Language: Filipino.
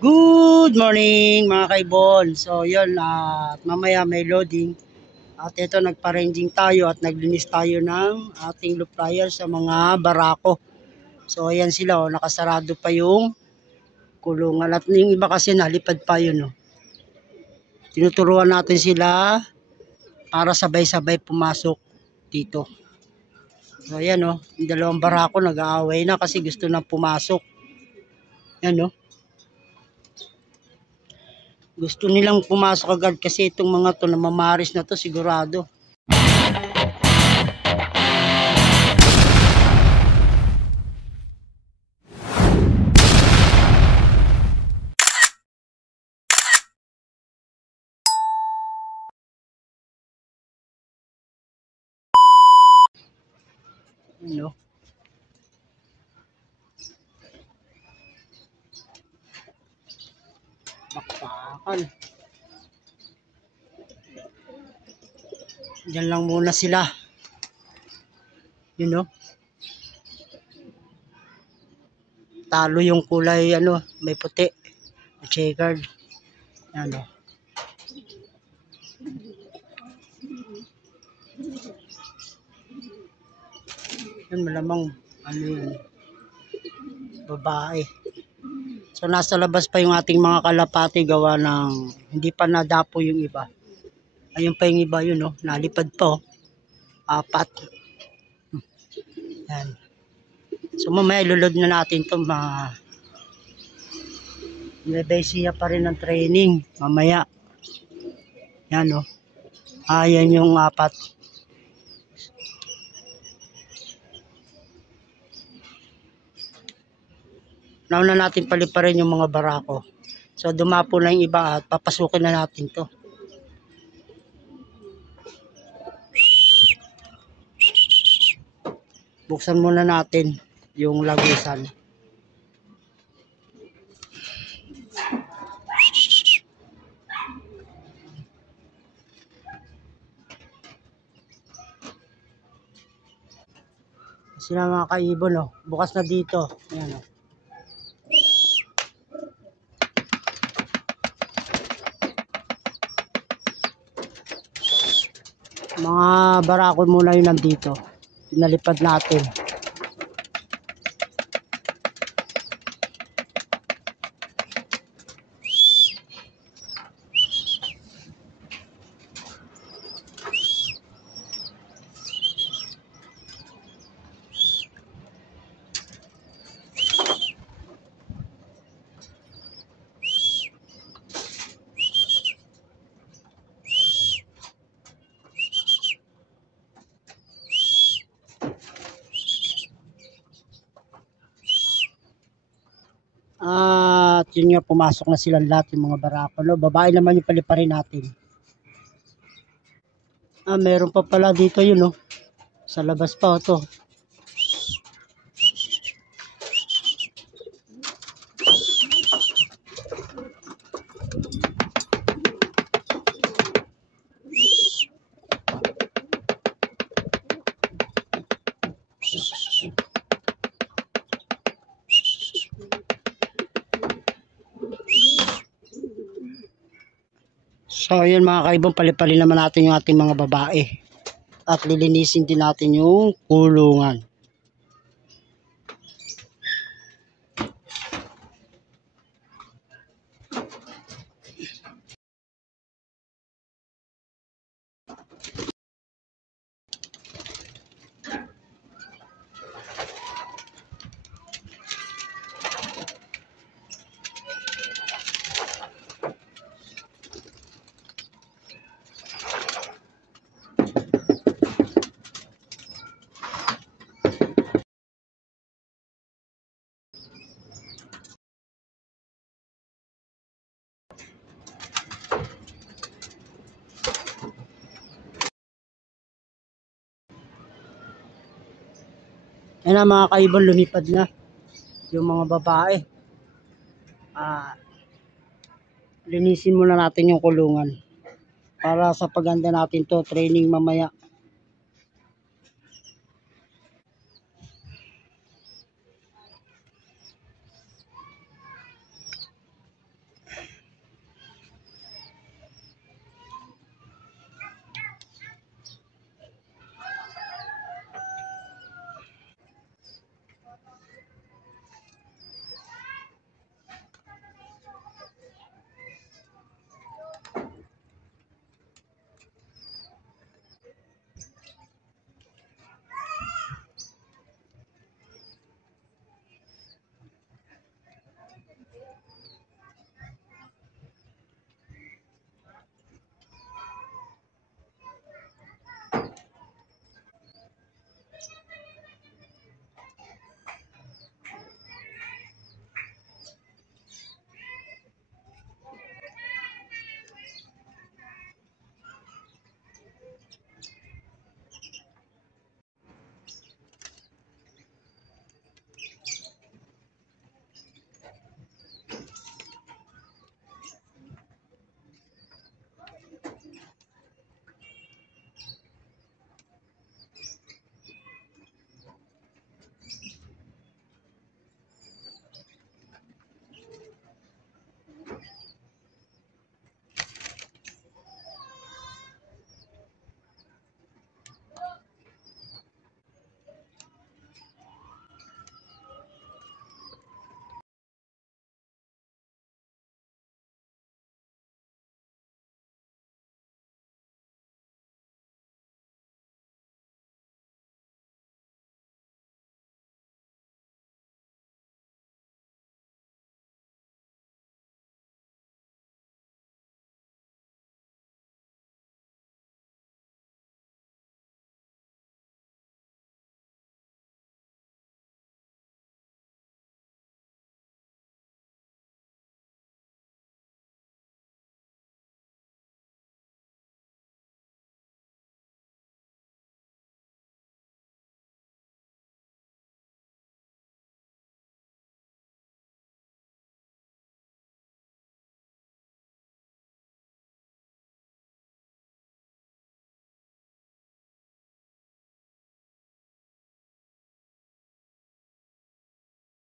Good morning mga kaibon. So yun, mamaya may loading. At ito nagpa-ranging tayo at naglinis tayo ng ating loop fryer sa mga barako. So ayan sila, nakasarado pa yung kulungan. At yung iba kasi nalipad pa yun. Tinuturuan natin sila para sabay-sabay pumasok dito. So ayan yung dalawang barako nag-aaway na kasi gusto na pumasok. Yan Gusto nilang pumasok agad kasi itong mga to namamaris na to sigurado. Bakbakan. Diyan lang muna sila. Talo yung kulay may puti. Checkered. Yan malamang yun, babae. So nasa labas pa yung ating mga kalapati gawa ng hindi pa nadapo yung iba. Ayun pa yung iba nalipad pa 4. Yan. So mamaya ilulod na natin to Nebesiya pa rin ng training mamaya. Yan ayan yung 4. Nauna natin paliparin yung mga barako. So dumapo na yung iba at papasukin na natin to. Buksan muna natin yung lagusan. Sila mga kaibon bukas na dito. Ayan mga barako muna yun nandito. Pinalipad natin. At yun nga, pumasok na silang lahat yung mga barako. Babae naman yung paliparin natin. Meron pa pala dito yun sa labas pa to. So ayun mga kaibon, palipalin naman natin yung ating mga babae. At lilinisin din natin yung kulungan. Yan na mga kaibon, lumipad na yung mga babae. Linisin muna natin yung kulungan para sa paganda natin to training mamaya.